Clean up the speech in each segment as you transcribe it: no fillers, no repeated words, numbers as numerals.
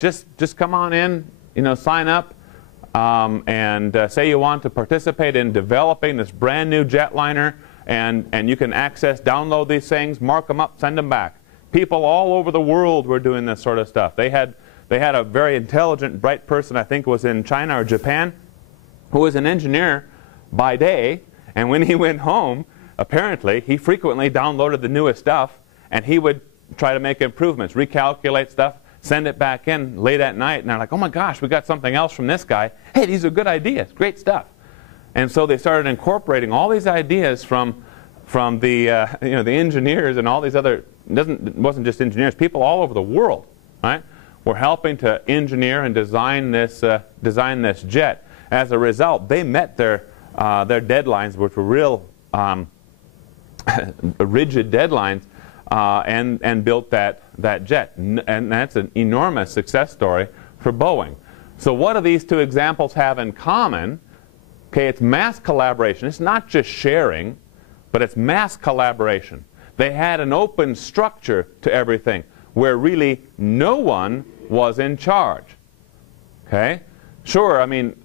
just come on in, sign up, and say you want to participate in developing this brand new jetliner, and you can download these things, mark them up, send them back. People all over the world were doing this sort of stuff. They had a very intelligent, bright person, I think it was in China or Japan, who was an engineer by day, and when he went home, apparently, he frequently downloaded the newest stuff, and he would try to make improvements, recalculate stuff, send it back in late at night, and they're like, oh my gosh, we got something else from this guy. Hey, these are good ideas, great stuff. And so they started incorporating all these ideas from the the engineers and all these other, it wasn't just engineers, people all over the world, right, were helping to engineer and design this jet. As a result, they met their deadlines, which were real rigid deadlines, and built that jet. And that's an enormous success story for Boeing. So what do these two examples have in common? Okay, it's mass collaboration. It's not just sharing, but it's mass collaboration. They had an open structure to everything where really no one was in charge. Okay? Sure, I mean,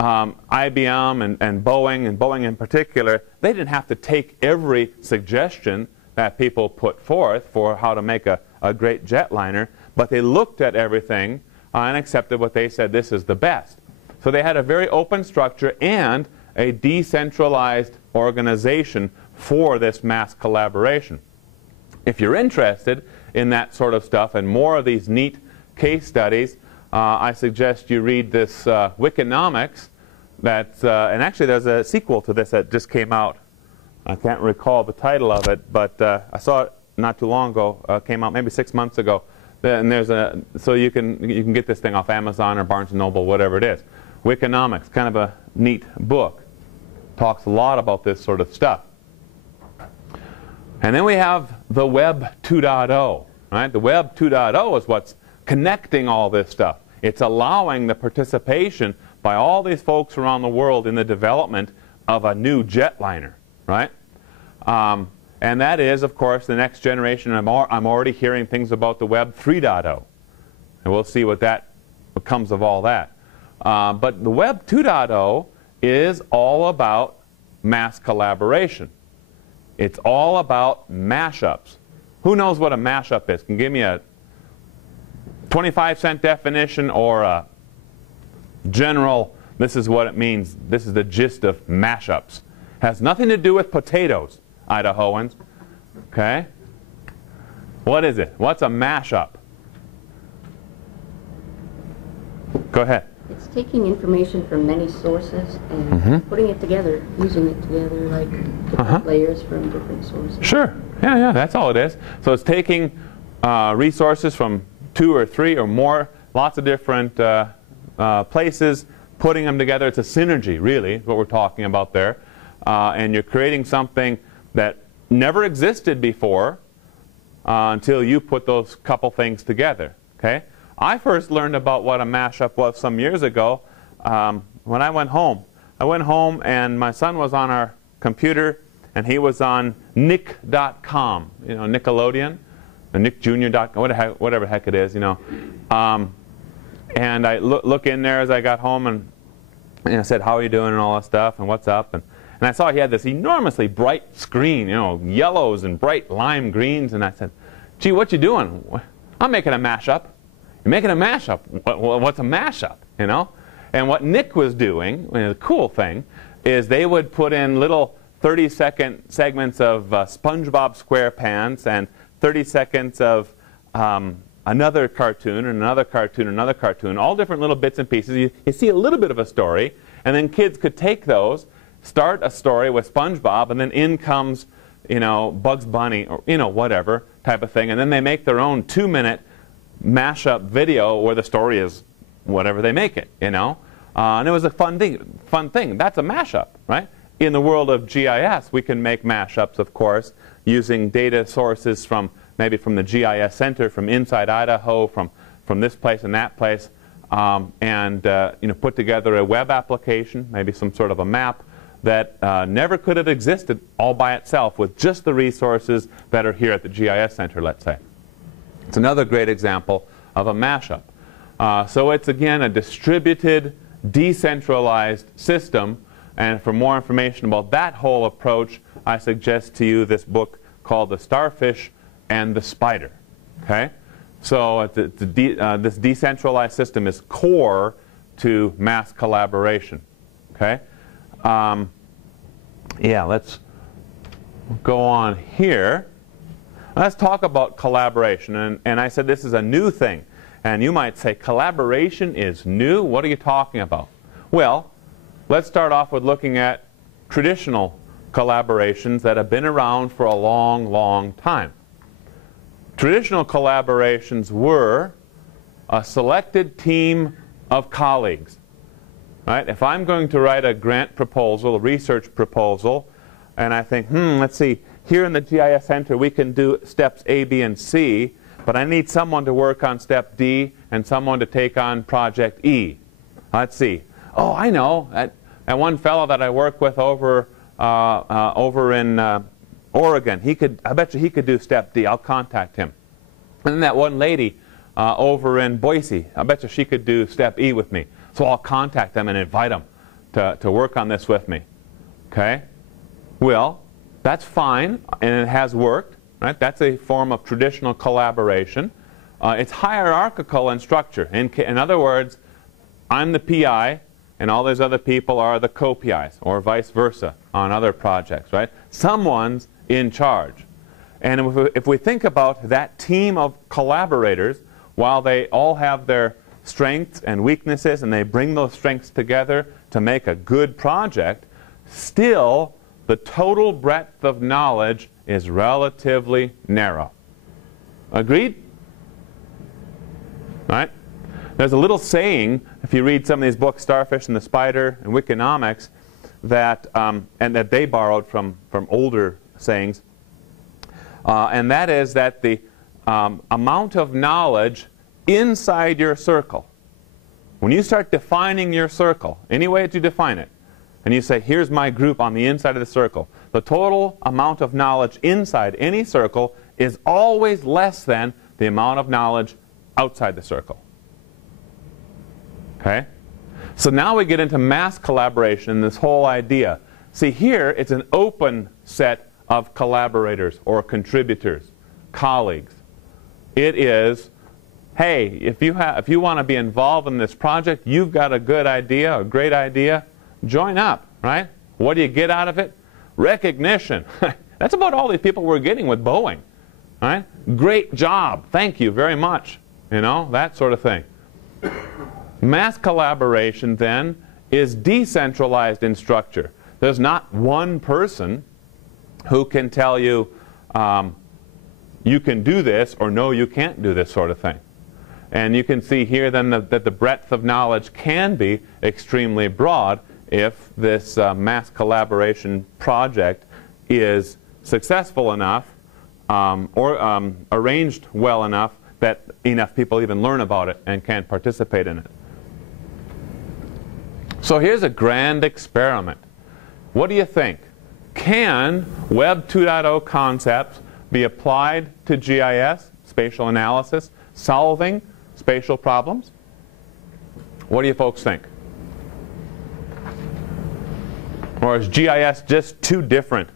IBM and Boeing in particular, they didn't have to take every suggestion that people put forth for how to make a great jetliner, but they looked at everything and accepted what they said, this is the best. So they had a very open structure and a decentralized organization for this mass collaboration. If you're interested in that sort of stuff and more of these neat case studies, I suggest you read this Wikinomics. And actually there's a sequel to this that just came out. I can't recall the title of it, but I saw it not too long ago. Came out maybe 6 months ago. And so you can get this thing off Amazon or Barnes & Noble, whatever it is. Wikinomics, kind of a neat book. Talks a lot about this sort of stuff. And then we have the Web 2.0. Right? The Web 2.0 is what's connecting all this stuff. It's allowing the participation by all these folks around the world in the development of a new jetliner, right? And that is, of course, the next generation. I'm already hearing things about the Web 3.0, and we'll see what comes of all that. But the Web 2.0 is all about mass collaboration. It's all about mashups. Who knows what a mashup is? Can you give me a 25-cent definition or a general, this is what it means, this is the gist of mashups. Has nothing to do with potatoes, Idahoans. Okay? What is it? What's a mashup? Go ahead. It's taking information from many sources and putting it together, using it together like different layers from different sources. Sure. Yeah, that's all it is. So it's taking resources from 2 or 3 or more, lots of different places, putting them together. It's a synergy, really, is what we're talking about there. And you're creating something that never existed before until you put those couple things together. Okay? I first learned about what a mashup was some years ago when I went home. I went home and my son was on our computer and he was on Nick.com, Nickelodeon, or NickJr.com, whatever heck it is, And I look in there as I got home and I said, how are you doing and all that stuff and what's up? And I saw he had this enormously bright screen, yellows and bright lime greens. And I said, gee, what you doing? I'm making a mashup. You're making a mashup? What's a mashup? And what Nick was doing, the cool thing, is they would put in little 30-second segments of SpongeBob SquarePants and 30 seconds of another cartoon, and another cartoon, another cartoon, all different little bits and pieces. You see a little bit of a story, and then kids could take those, start a story with SpongeBob, and then in comes, Bugs Bunny, or, whatever type of thing, and then they make their own 2-minute mashup video where the story is whatever they make it, And it was a fun thing. That's a mashup, right? In the world of GIS, we can make mashups, of course, using data sources maybe from the GIS Center, from inside Idaho, from this place and that place, and put together a web application, maybe some sort of a map that never could have existed all by itself with just the resources that are here at the GIS Center, let's say. It's another great example of a mashup. So it's, again, a distributed, decentralized system. And for more information about that whole approach, I suggest to you this book called The Starfish and the Spider. Okay? So this decentralized system is core to mass collaboration. Okay? Yeah, let's go on here. Let's talk about collaboration. And I said this is a new thing. And you might say, collaboration is new? What are you talking about? Well, let's start off with looking at traditional collaborations that have been around for a long, long time. Traditional collaborations were a selected team of colleagues. Right? If I'm going to write a grant proposal, a research proposal, and I think, let's see, here in the GIS Center we can do steps A, B, and C, but I need someone to work on step D and someone to take on project E. Let's see. Oh, I know. And one fellow that I work with over in Oregon, I bet you he could do step D. I'll contact him. And then that one lady over in Boise, I bet you she could do step E with me. So I'll contact them and invite them to work on this with me. Okay? Well, that's fine, and it has worked. Right? That's a form of traditional collaboration. It's hierarchical in structure. In other words, I'm the PI, and all those other people are the co-PIs, or vice versa on other projects. Right? Someone's in charge. And if we think about that team of collaborators, while they all have their strengths and weaknesses, and they bring those strengths together to make a good project, still the total breadth of knowledge is relatively narrow. Agreed? Right? There's a little saying, if you read some of these books, Starfish and the Spider and Wikinomics, that and that they borrowed from older sayings, and that is that the amount of knowledge inside your circle, when you start defining your circle, any way that you define it, and you say, here's my group on the inside of the circle, the total amount of knowledge inside any circle is always less than the amount of knowledge outside the circle. Okay? So now we get into mass collaboration and this whole idea. See, here it's an open set of collaborators or contributors, colleagues. It is, hey, if you want to be involved in this project, you've got a good idea, a great idea, join up, right? What do you get out of it? Recognition. That's about all these people we're getting with Boeing, right? Great job, thank you very much, you know, that sort of thing. Mass collaboration, then, is decentralized in structure. There's not one person who can tell you, you can do this, or no, you can't do this sort of thing. And you can see here then that the breadth of knowledge can be extremely broad if this mass collaboration project is successful enough or arranged well enough that enough people even learn about it and can participate in it. So here's a grand experiment. What do you think? Can Web 2.0 concepts be applied to GIS, spatial analysis, solving spatial problems? What do you folks think? Or is GIS just too different?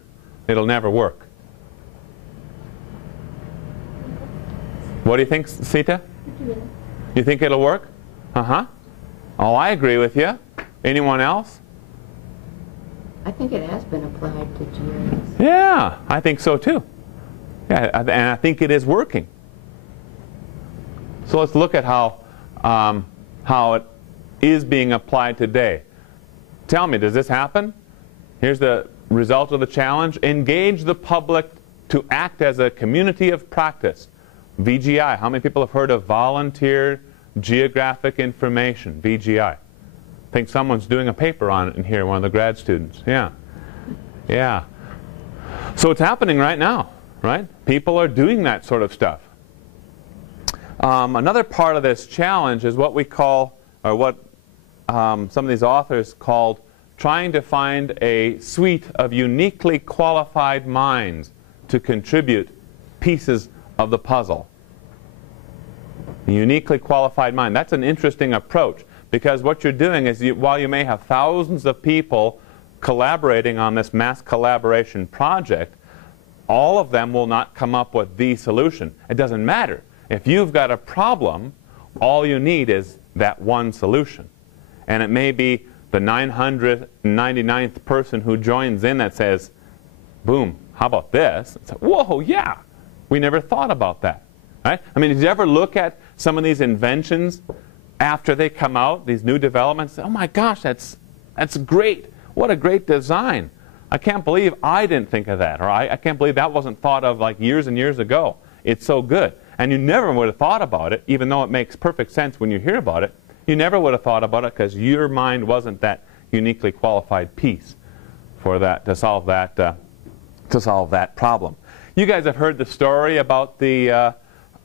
It'll never work. What do you think, Sita? You think it'll work? Uh-huh. Oh, I agree with you. Anyone else? I think it has been applied to GIS. Yeah, I think so too. Yeah, and I think it is working. So let's look at how it is being applied today. Tell me, does this happen? Here's the result of the challenge. Engage the public to act as a community of practice. VGI. How many people have heard of Volunteer Geographic Information, VGI? I think someone's doing a paper on it in here, one of the grad students. Yeah. Yeah. So it's happening right now, right? People are doing that sort of stuff. Another part of this challenge is what we call, or what some of these authors called, trying to find a suite of uniquely qualified minds to contribute pieces of the puzzle. A uniquely qualified mind. That's an interesting approach, because what you're doing is, while you may have thousands of people collaborating on this mass collaboration project, all of them will not come up with the solution. It doesn't matter. If you've got a problem, all you need is that one solution. And it may be the 999th person who joins in that says, boom, how about this? It's like, whoa, yeah, we never thought about that. Right? I mean, did you ever look at some of these inventions after they come out, these new developments? Oh my gosh, that's great. What a great design. I can't believe I didn't think of that. Or I can't believe that wasn't thought of like years and years ago. It's so good. And you never would have thought about it, even though it makes perfect sense when you hear about it. You never would have thought about it because your mind wasn't that uniquely qualified piece for that, to solve that problem. You guys have heard the story about the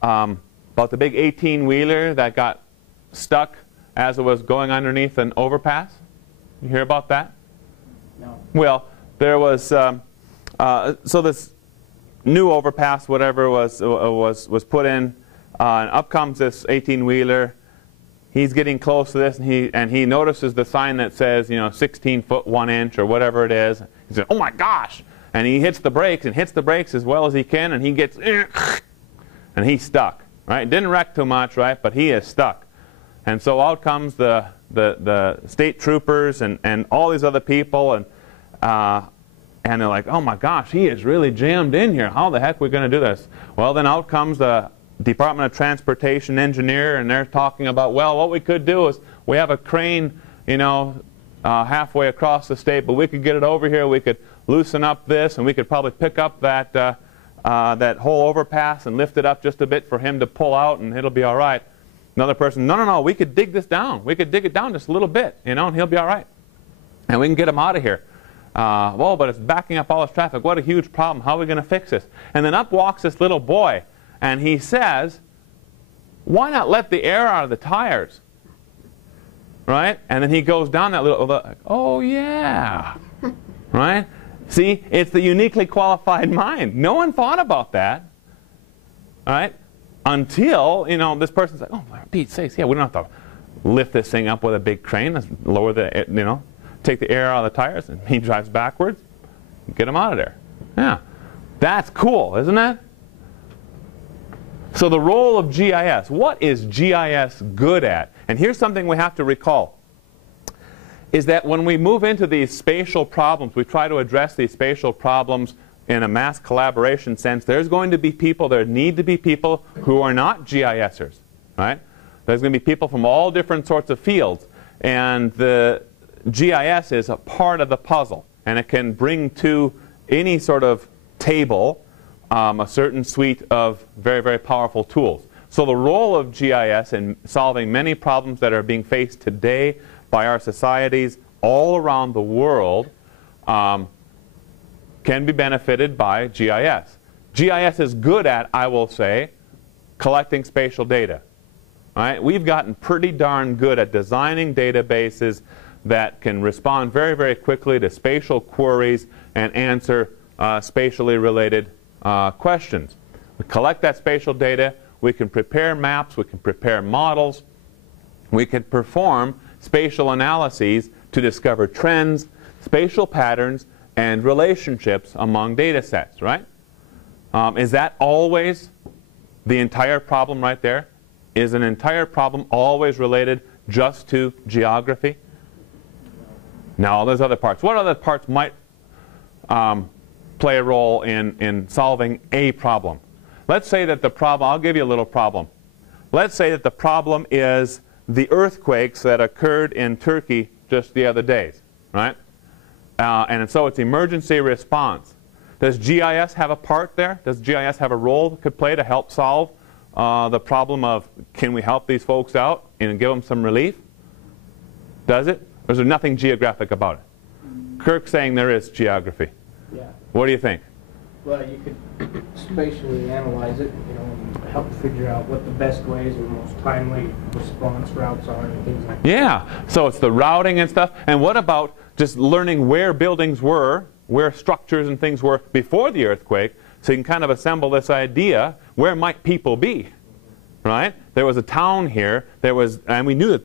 big 18-wheeler that got stuck as it was going underneath an overpass? You hear about that? No. Well, there was so this new overpass, whatever, was put in, and up comes this 18-wheeler. He's getting close to this, and he notices the sign that says, 16 foot 1 inch or whatever it is. He says, "Oh my gosh!" And he hits the brakes as well as he can, and he gets, and he's stuck. Right? Didn't wreck too much, right? But he is stuck. And so out comes the state troopers and all these other people, and they're like, "Oh my gosh, he is really jammed in here. How the heck are we going to do this?" Well, then out comes the Department of Transportation engineer, and they're talking about, well, what we could do is we have a crane, halfway across the state, but we could get it over here. We could loosen up this, and we could probably pick up that whole overpass and lift it up just a bit for him to pull out, and it'll be all right. Another person, no, we could dig this down. We could dig it down just a little bit, and he'll be all right. And we can get him out of here. Well, but it's backing up all this traffic. What a huge problem. How are we going to fix this? And then up walks this little boy, and he says, why not let the air out of the tires? Right? And then he goes down that little, oh yeah. Right? See, it's the uniquely qualified mind. No one thought about that. All right? Until, this person's like, oh, for Pete's sakes, yeah, we don't have to lift this thing up with a big crane. Let's lower the, take the air out of the tires, and he drives backwards. Get him out of there. Yeah. That's cool, isn't it? So the role of GIS. What is GIS good at? And here's something we have to recall. Is that when we move into these spatial problems, we try to address these spatial problems in a mass collaboration sense, there's going to be people, there need to be people who are not GISers, right? There's going to be people from all different sorts of fields. And the GIS is a part of the puzzle. And it can bring to any sort of table a certain suite of very, very powerful tools. So the role of GIS in solving many problems that are being faced today by our societies all around the world can be benefited by GIS. GIS is good at, I will say, collecting spatial data. Right? We've gotten pretty darn good at designing databases that can respond very, very quickly to spatial queries and answer spatially related questions. We collect that spatial data, we can prepare maps, we can prepare models, we can perform spatial analyses to discover trends, spatial patterns, and relationships among data sets, right? Is that always the entire problem right there? Is an entire problem always related just to geography? No, there's other parts. What other parts might play a role in solving a problem? Let's say that the problem, I'll give you a little problem. Let's say that the problem is the earthquakes that occurred in Turkey just the other days, right? And so it's emergency response. Does GIS have a part there? Does GIS have a role it could play to help solve the problem of, can we help these folks out and give them some relief? Does it? Or is there nothing geographic about it? Kirk's saying there is geography. Yeah. What do you think? Well, you could spatially analyze it, and help figure out what the best ways or most timely response routes are and things like that. Yeah. So it's the routing and stuff. And what about just learning where buildings were, where structures and things were before the earthquake, so you can kind of assemble this idea, where might people be? right? There was a town here. There was, and we knew that